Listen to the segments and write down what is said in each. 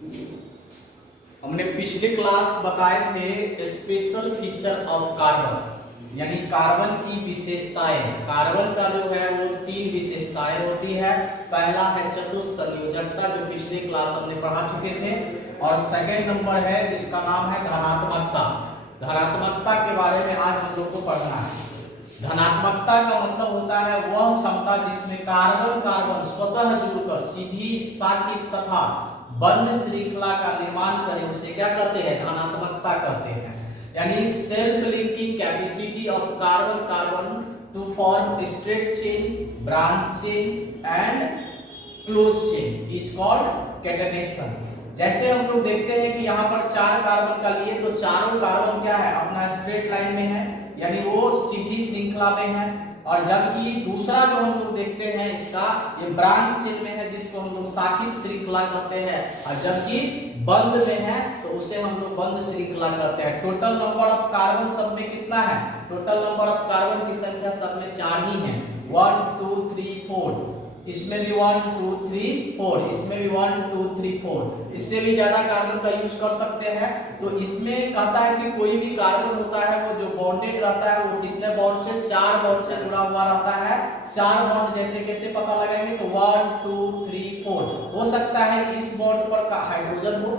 हमने पिछले क्लास बताए थे स्पेशल फीचर ऑफ कार्बन, यानी कार्बन की विशेषताएं। कार्बन का जो है वो 3 विशेषताएं होती है। पहला है चतुस्संयोजकता, जो पिछले क्लास हमने पढ़ा चुके थे, और सेकंड नंबर है जिसका नाम है धनात्मकता। धनात्मकता के बारे में आज हम लोग को पढ़ना है। धनात्मकता का मतलब होता है वह क्षमता जिसमें कार्बन कार्बन स्वतः जुड़कर सीधी साकित तथा बंध श्रृंखला का निर्माण करें, उसे क्या कहते हैं? धनात्मकता कहते हैं। यानी self linking capacity of carbon carbon to form straight chain, branch chain and close chain is called catenation. जैसे हम लोग देखते हैं कि यहाँ पर 4 कार्बन का लिए तो चारों कार्बन क्या है? अपना स्ट्रेट लाइन में है, यानी वो सीधी श्रृंखला में है। और जबकि दूसरा जो हम लोग देखते हैं इसका ये ब्रांच चेन में है, जिसको हम लोग शाखित श्रृंखला कहते हैं, और जबकि बंद में है तो उसे हम लोग बंद श्रृंखला कहते हैं। टोटल नंबर ऑफ कार्बन सब में कितना है? टोटल नंबर ऑफ कार्बन की संख्या सब में 4 ही है। 1 2 3 4, इसमें भी 1 2 3 4, इसमें भी 1 2 3 4। इससे भी ज्यादा कार्बन का यूज कर सकते हैं। तो इसमें कहता है कि कोई भी कार्बन होता है वो जो बॉन्डेड रहता है वो कितने बॉन्ड से? 4 बॉन्ड से जुड़ा हुआ रहता है। 4 बॉन्ड जैसे कैसे पता लगाएंगे? तो 1 2 3 4। हो सकता है कि इस बॉन्ड पर हाइड्रोजन हो,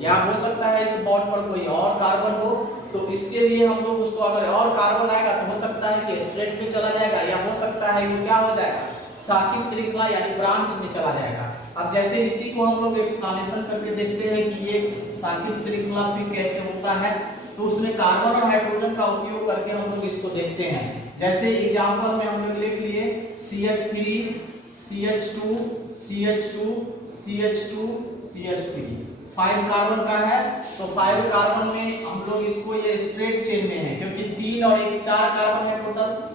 या हो सकता है इस बॉन्ड पर कोई और कार्बन हो। तो इसके लिए हम लोग उसको, अगर और कार्बन आएगा तो हो सकता है कि स्ट्रेट में चला जाएगा, या हो सकता है कि क्या हो जाएगा? शाखित श्रृंखला यानी ब्रांच में चला जाएगा। अब जैसे इसी को हम लोग एक्सप्लेनेशन करके देखते हैं कि ये शाखित श्रृंखला फिर कैसे होता है। तो उसमें कार्बन और हाइड्रोजन का उपयोग करके हम लोग इसको देखते हैं। जैसे एग्जांपल में हम लोग लिख लिए CH3 CH2 CH2 CH2 CH3। 5 carbon का है, तो 5 कार्बन में हम लोग इसको ये स्ट्रेट चेन में है, क्योंकि 3 और 1 4 कार्बन है।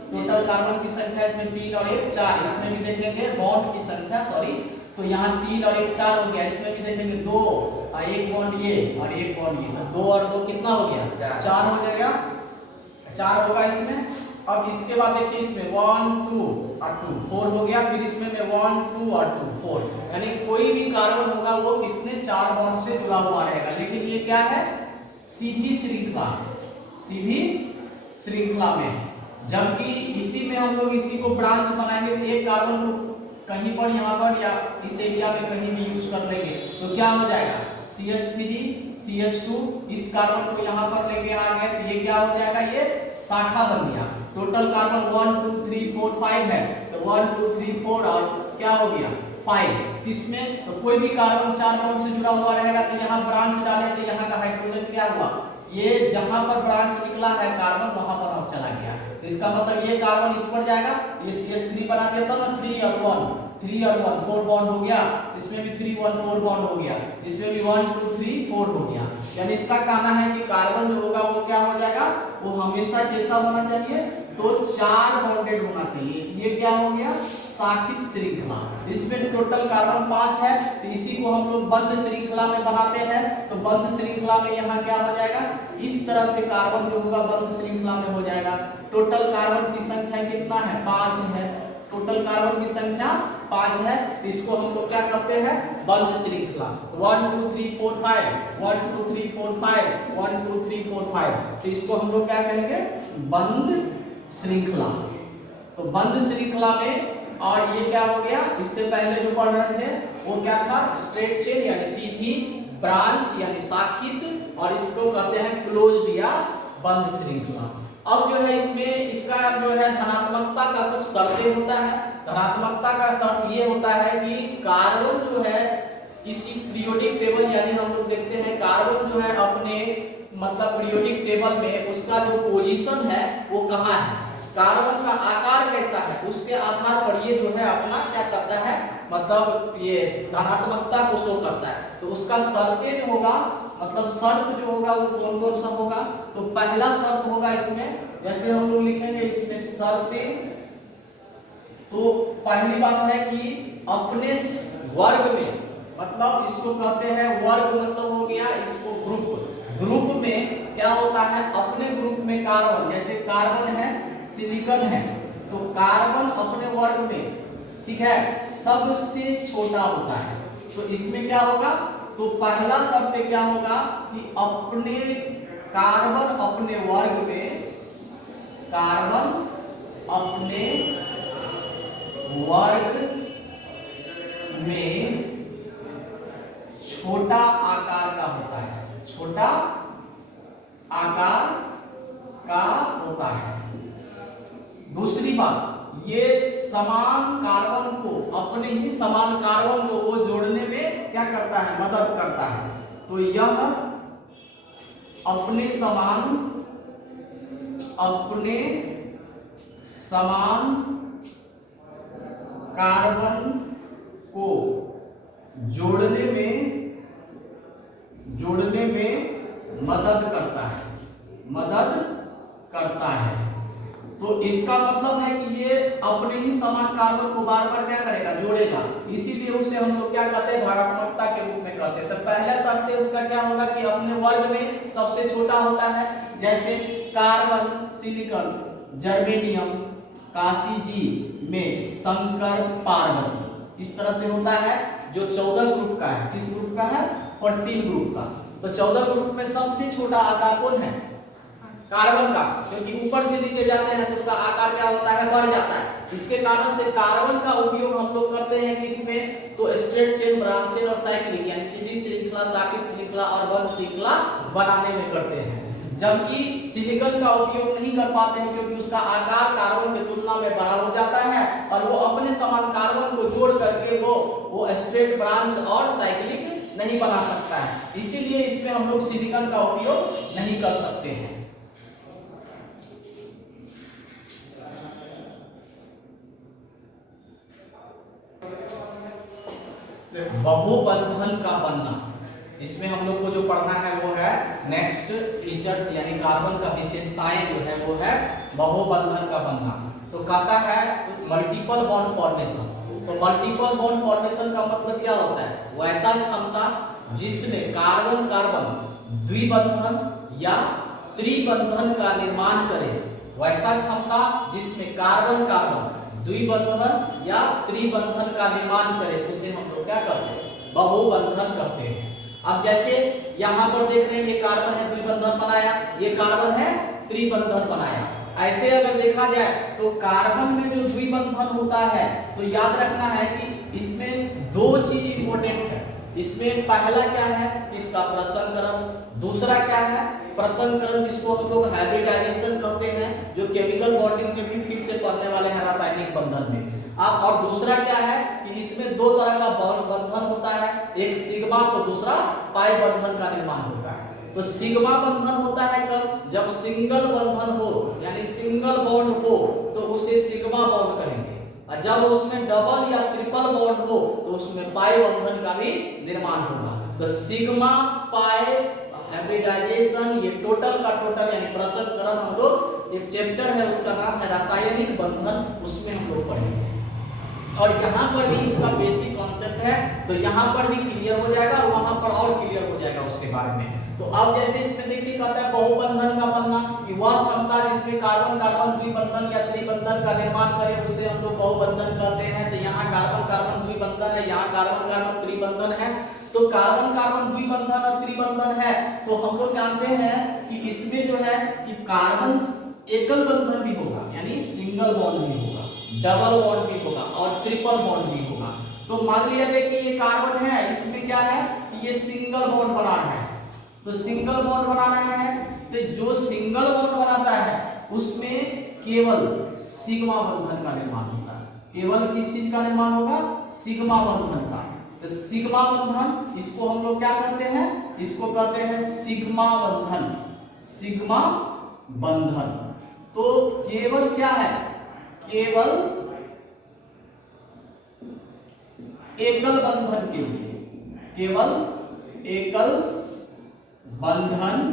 टोटल कार्बन की संख्या इसमें 3 और 1 4। इसमें भी देखेंगे बॉन्ड की संख्या, सॉरी, तो यहाँ 3 और 1 4 हो गया। इसमें भी देखेंगे 2 और 1 बॉन्ड ये और 1 बॉन्ड ये, तो 2 और 2 कितना हो गया? 4 हो जाएगा। 4 होगा इसमें। अब इसके बाद देखिए इसमें 1 2 और 2 4 हो गया। फिर इसमें 1 2 और 2 4, यानी कोई भी कार्बन होगा वो कितने? 4 बॉन्ड से जुड़ा हुआ रहेगा। लेकिन ये क्या है? सीधी श्रृंखला, सीधी श्रृंखला में। जबकि इसी में हम लोग इसी को ब्रांच बनाएंगे तो एक कार्बन को कहीं पर यहाँ पर या इस एरिया में कहीं भी यूज कर लेंगे तो क्या हो जाएगा? CH3 CH2, इस कार्बन को यहाँ पर लेके आ गए तो ये क्या हो जाएगा? ये शाखा बन गया। टोटल कार्बन 1 2 3 4 5 है, तो 1 2 3 4 और क्या हो गया? 5। इसमें तो कोई भी कार्बन 4 बॉन्ड से जुड़ा हुआ रहेगा, तो यहाँ ब्रांच डालें तो यहाँ का हाइड्रोजन क्या हुआ? ये जहां पर ब्रांच निकला है कार्बन वहां पर अब चला गया। तो इसका मतलब ये कार्बन इस पर जाएगा, ये CH3 बना दिया था ना, 3 और 1 4 बॉन्ड हो गया। इसमें भी 3 1 4 बॉन्ड हो गया। इसमें भी 1 2 3 4 हो गया। यानी इसका कहना है कि कार्बन जो होगा वो क्या हो जाएगा? वो हमेशा कैसा होना चाहिए? तो 4 बॉन्डेड होना चाहिए। ये क्या हो गया? शाखित श्रृंखला। इसमें टोटल कार्बन 5 है, तो इसी को हम लोग बंद श्रृंखला में बनाते हैं। तो बंद श्रृंखला में यहाँ क्या हो जाएगा? इस तरह से कार्बन जो होगा बंद श्रृंखला में हो जाएगा। टोटल कार्बन की संख्या कितना है? 5 है। टोटल कार्बन की संख्या 5 है, तो इसको हम लोग क्या कहते हैं? बंद श्रृंखला। 1 2 3 4 5 1 2 3 4 5 1 2 3 4 5, तो इसको हम लोग क्या कहेंगे? बंद श्रृंखला। तो बंद श्रृंखला में, और ये क्या हो गया? इससे पहले जो पढ़ रहे थे वो क्या था? स्ट्रेट चेन यानी सीधी, ब्रांच यानी शाखित, और इसको कहते हैं क्लोज्ड या बंद श्रृंखला। अब जो है इसमें इसका जो है धनात्मकता का कुछ शर्तें होता है। धनात्मकता का शर्त ये होता है कि कार्बन जो है किसी पीरियोडिक टेबल, यानी हम लोग देखते हैं कार्बन जो है अपने मतलब पीरियोडिक टेबल में उसका जो पोजीशन है वो कहाँ है, कार्बन का आकार कैसा है, उसके आधार पर ये जो है अपना क्या करता है? मतलब ये धनात्मकता को शो करता है। तो उसका शर्तें जो होगा, मतलब शर्त जो होगा वो कौन कौन सा होगा? तो पहला शर्त होगा इसमें, जैसे हम लोग लिखेंगे इसमें शर्तें, तो पहली बात है कि अपने वर्ग में, मतलब इसको कहते हैं वर्ग, मतलब हो गया इसको ग्रुप। ग्रुप में क्या होता है? अपने ग्रुप में कार्बन, जैसे कार्बन है, सिलिकॉन है, तो कार्बन अपने वर्ग में, ठीक है, सबसे छोटा होता है। तो इसमें क्या होगा? तो पहला शब्द क्या होगा कि अपने कार्बन अपने वर्ग में, कार्बन अपने वर्ग में छोटा आकार का होता है, छोटा आकार का होता है। दूसरी बात, ये समान कार्बन को, अपने ही समान कार्बन को वो जोड़ने में क्या करता है, मदद करता है। तो यह अपने समान कार्बन को जोड़ने में मदद करता है। तो इसका मतलब है कि ये अपने ही समान कार्बन को बार बार क्या करेगा, जोड़ेगा। इसीलिए उसे हम लोग क्या कहते हैं, धारात्मकता के रूप में कहते हैं। तो पहला शब्द उसका क्या होगा कि अपने वर्ग में सबसे छोटा होता है। जैसे कार्बन, सिलिकॉन, जर्मेनियम, कासीजी में शंकर, पार्वती, इस तरह से होता है। जो 14 ग्रुप का है, किस ग्रुप का है, 14 ग्रुप का। तो 14 ग्रुप में सबसे छोटा आकार कौन है, कार्बन का, क्योंकि ऊपर से नीचे जाते हैं तो उसका आकार क्या होता है, बढ़ जाता है। इसके कारण से कार्बन का उपयोग हम लोग करते हैं किसमें, तो स्ट्रेट चेन, ब्रांच चेन और साइक्लिक यानी सीधी श्रृंखला, साकित श्रृंखला और बंद श्रृंखला बनाने में करते हैं। जबकि सिलिकॉन का उपयोग नहीं कर पाते हैं क्योंकि उसका आकार कार्बन की तुलना में बड़ा हो जाता है और वो अपने समान कार्बन को जोड़ करके वो स्ट्रेट, ब्रांच और साइक्लिक नहीं बना सकता है। इसीलिए इसमें हम लोग सिलिकॉन का उपयोग नहीं कर सकते हैं। बहुबंधन का बनना, इसमें हम लोग को जो पढ़ना है वो है नेक्स्ट फीचर्स, यानी कार्बन का विशेषताएं जो है वो है बहुबंधन का बनना। तो कहता है मल्टीपल बॉन्ड फॉर्मेशन। तो मल्टीपल बॉन्ड फॉर्मेशन का मतलब क्या होता है, वैसा क्षमता जिसमें कार्बन कार्बन द्विबंधन या त्रिबंधन का निर्माण करे, वैसा क्षमता जिसमें कार्बन कार्बन द्विबंधन या त्रिबंधन का निर्माण करे, उसे हम लोग क्या कहते हैं, बहुबंधन कहते हैं। अब जैसे यहाँ पर देख रहे हैं ये कार्बन है, द्विबंधन बनाया, ये कार्बन है, त्रिबंधन बनाया। ऐसे अगर देखा जाए तो कार्बन में जो द्विबंधन होता है तो याद रखना है कि इसमें दो चीज इंपॉर्टेंट है। इसमें पहला क्या है, इसका प्रसंकरण, दूसरा क्या है, प्रसंकरण जिसको हम लोग हाइब्रिडाइजेशन कहते हैं, जो केमिकल बॉन्डिंग में भी फिर से पढ़ने वाले हैं रासायनिक बंधन में। और दूसरा क्या है कि इसमें दो तरह का बंधन होता है, एक सिग्मा तो दूसरा पाई बंधन का निर्माण होता है। तो सिग्मा बंधन होता है कब, जब सिंगल बंधन हो यानी सिंगल बॉन्ड हो तो उसे सिग्मा बॉन्ड कहेंगे, और जब उसमें डबल या ट्रिपल बॉन्ड हो तो उसमें पाई बंधन का भी निर्माण होगा। तो सिग्मा पाई हाइब्रिडाइजेशन, ये टोटल का टोटल यानी प्रसंकरण, हम लोग एक चैप्टर है उसका नाम है रासायनिक बंधन, उसमें हम लोग पढ़ेंगे। और यहाँ पर भी इसका बेसिक कॉन्सेप्ट है, तो यहाँ पर भी क्लियर हो जाएगा और वहां पर और क्लियर हो जाएगा उसके बारे में। तो अब जैसे इसमें देखिए कहता है बहुबंधन का बनना, कि वह क्षमता जिसमें कार्बन कार्बन द्विबंधन या त्रिबंधन का निर्माण करे उसे हम लोग बहुबंधन कहते हैं। तो यहाँ कार्बन कार्बन द्विबंधन है, यहाँ कार्बन कार्बन त्रिबंधन है। तो कार्बन कार्बन द्विबंधन और त्रिबंधन है तो हम लोग जानते हैं कि इसमें जो है कि कार्बन एकल बंधन भी होगा यानी सिंगल बॉन्ड भी होगा, डबल बॉन्ड भी होगा और ट्रिपल बॉन्ड भी होगा। तो मान लिया जाए कि ये कार्बन है, इसमें क्या है कि ये सिंगल बॉन्ड बना रहा है, तो सिंगल बॉन्ड बना रहा है, तो जो सिंगल बॉन्ड बनाता है उसमें केवल सिग्मा बंधन का निर्माण होता है। केवल किस चीज का निर्माण होगा, सिग्मा बंधन का। तो सिग्मा बंधन, इसको हम लोग क्या कहते हैं, इसको कहते हैं सिग्मा बंधन, सिग्मा बंधन। तो केवल क्या है, केवल एकल बंधन के लिए, केवल एकल बंधन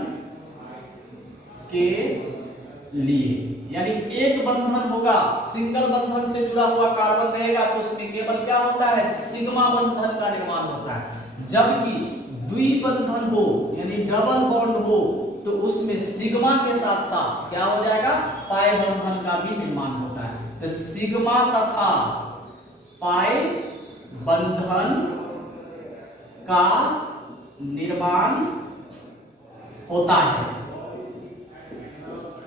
के लिए, यानी एक बंधन होगा, सिंगल बंधन से जुड़ा हुआ कार्बन रहेगा तो उसमें केवल क्या होता है, सिग्मा बंधन का निर्माण होता है। जबकि द्विबंधन हो यानी डबल बॉन्ड हो तो उसमें सिग्मा के साथ साथ क्या हो जाएगा, पाई बंधन का भी निर्माण होता है। तो सिग्मा तथा पाई बंधन का निर्माण होता है,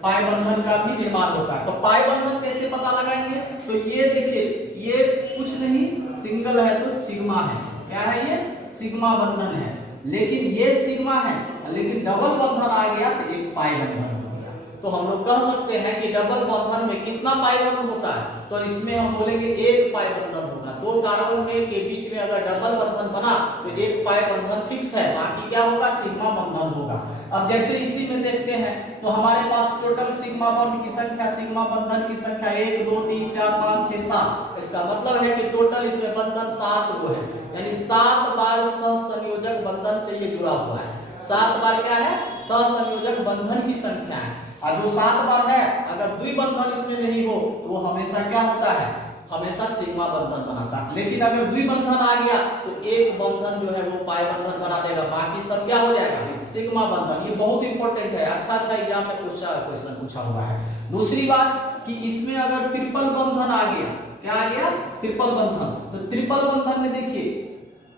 पाई बंधन का भी निर्माण होता है। तो पाई बंधन कैसे पता लगाएंगे? तो ये देखिए, ये कुछ नहीं सिंगल है तो सिग्मा है। क्या है ये? सिग्मा बंधन है। लेकिन ये सिग्मा है, लेकिन डबल बंधन आ गया तो एक पाई बंधन हो गया। तो हम लोग कह सकते हैं कि डबल बंधन में कितना पाई बंधन होता है? तो इसमें हम बोलेंगे एक पाई बंधन होगा। दो कार्बन में के बीच में अगर डबल बंधन बना तो एक पाई बंधन फिक्स है, बाकी क्या होगा? सिग्मा बंधन होगा। अब जैसे इसी में देखते हैं तो हमारे पास टोटल सिग्मा बॉन्ड की संख्या, सिग्मा बंधन की संख्या 1 2 3 4 5 6 7। इसका मतलब है कि टोटल इसमें बंधन 7 गो है, यानी 7 बार सहसंयोजक बंधन से ये जुड़ा हुआ है। 7 बार क्या है? सहसंयोजक बंधन की संख्या है। और जो 7 बार है, अगर द्विबंधन इसमें नहीं हो तो वो हमेशा क्या होता है? हमेशा सिग्मा बंधन बनाता है। लेकिन अगर द्विबंधन आ गया तो एक बंधन जो है वो पाई बंधन बना देगा, बाकी सब क्या हो जाएगा? सिग्मा बंधन। ये बहुत इंपॉर्टेंट है, अच्छा एग्जाम में क्वेश्चन पूछा हुआ है। दूसरी बात कि इसमें अगर ट्रिपल बंधन आ गया, क्या आ गया? ट्रिपल बंधन। तो ट्रिपल बंधन में देखिए,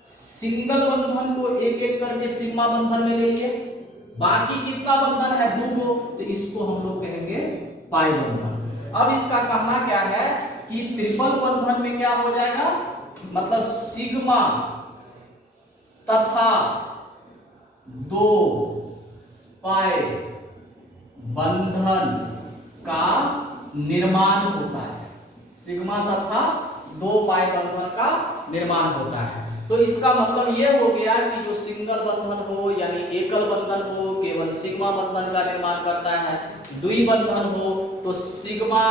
सिंगल बंधन को एक एक करके सिग्मा बंधन में ले लिए, बाकी कितना बंधन है? 2 गो, तो इसको हम लोग कहेंगे पाई बंधन। अब इसका कहना क्या है कि ट्रिपल बंधन में क्या हो जाएगा? मतलब सिग्मा तथा 2 पाई बंधन का निर्माण होता है। सिग्मा तथा 2 पाई बंधन का निर्माण होता है। तो इसका मतलब ये हो गया कि जो सिंगल बंधन हो यानी एकल बंधन हो केवल सिग्मा बंधन का निर्माण करता है, द्विबंधन हो तो सिग्मा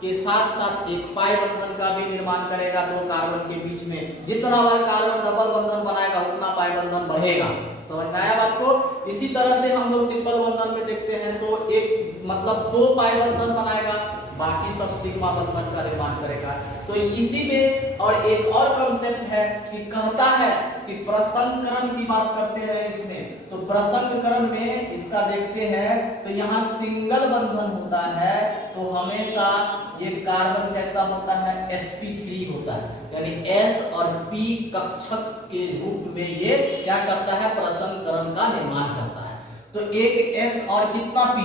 के साथ साथ एक पाई बंधन का भी निर्माण करेगा। 2 कार्बन के बीच में जितना बार कार्बन डबल बंधन बनाएगा उतना पाई बंधन बढ़ेगा। समझ में आया बात को? इसी तरह से हम लोग ट्रिपल बंधन में देखते हैं तो एक मतलब 2 पाई बंधन बनाएगा, बाकी सब सिग्मा बंधन का निर्माण करेगा। तो इसी में और एक और कांसेप्ट है कि कहता है कि प्रसंकरण की बात करते हैं इसमें। तो प्रसंकरण में इसका देखते हैं तो यहाँ सिंगल बंधन होता है तो हमेशा ये कार्बन कैसा होता है? sp3 होता है, यानी s और p कक्षक के रूप में ये क्या करता है? प्रसंकरण का निर्माण करता है। तो एक s और कितना p?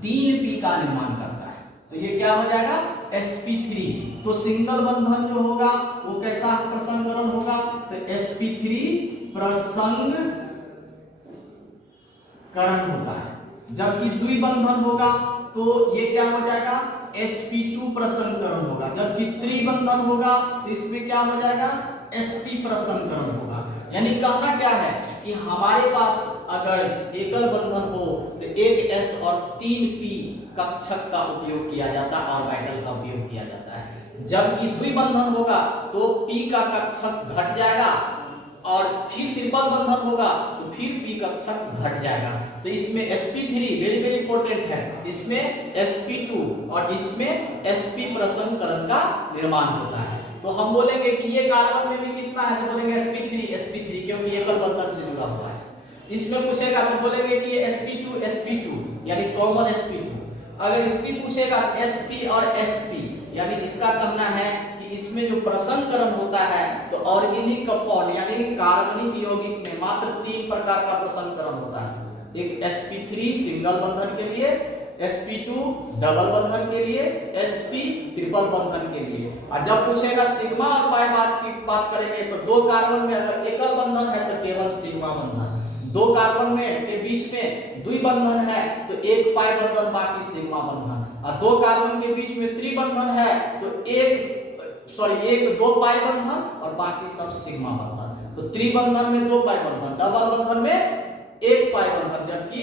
3p का निर्माण करता है। तो ये क्या हो जाएगा? sp3। तो सिंगल बंधन जो होगा वो कैसा प्रसंकरण होगा? तो sp3 प्रसंकरण होता है। जबकि द्विबंधन होगा तो ये क्या हो जाएगा? sp2 प्रसंकरण होगा। जबकि त्रिबंधन होगा तो इसमें क्या हो जाएगा? sp प्रसंकरण होगा। यानी कहना क्या है कि हमारे पास अगर एकल बंधन हो तो एक s और 3p कक्षक का उपयोग किया जाता है, ऑर्बिटल का उपयोग किया जाता है। जबकि द्विबंधन होगा तो p का कक्षक घट जाएगा और फिर ट्रिपल बंधन होगा तो फिर p कक्षक घट जाएगा। तो इसमें sp3 वेरी वेरी इंपॉर्टेंट है, इसमें sp2 और इसमें sp प्रसंकरण का निर्माण होता है। तो हम बोलेंगे कि ये कार्बन में भी कितना है? तो बोलेंगे sp3 क्योंकि एकल बंधन से जुड़ा हुआ है। इसमें पूछेगा तो बोलेंगे कि ये sp2 यानी कॉमन sp2। अगर इसकी पूछेगा sp और sp यानी इसका कहना है कि इसमें जो प्रसंकरण होता है तो ऑर्गेनिक कंपाउंड यानी कार्बनिक यौगिक में मात्र 3 प्रकार का प्रसंकरण होता है। एक sp3 सिंगल बंधन के लिए, sp2 डबल बंधन के लिए, sp ट्रिपल बंधन के लिए। और जब पूछेगा सिग्मा और पाई की बात करेंगे तो 2 कार्बन में अगर एकल बंधन है तो केवल सिग्मा बंधन, 2 कार्बन में के बीच में द्विबंधन है तो एक पाई बंधन बाकी सिग्मा बंधन, और 2 कार्बन के बीच में त्रिबंधन है तो एक 2 पाई बंधन और बाकी सब सिग्मा बंधन। तो त्रिबंधन में 2 पाई बंधन, डबल बंधन में 1 पाई बंधन, जबकि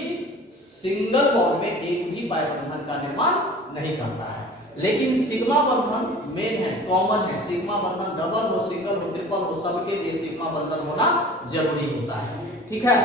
सिंगल बॉन्ड में एक भी पाई बंधन का निर्माण नहीं करता है। लेकिन सिग्मा बंधन मेन है, कॉमन है। सिग्मा बंधन डबल हो, सिंगल हो, ट्रिपल हो, सबके लिए सिग्मा बंधन होना जरूरी होता है। ठीक है।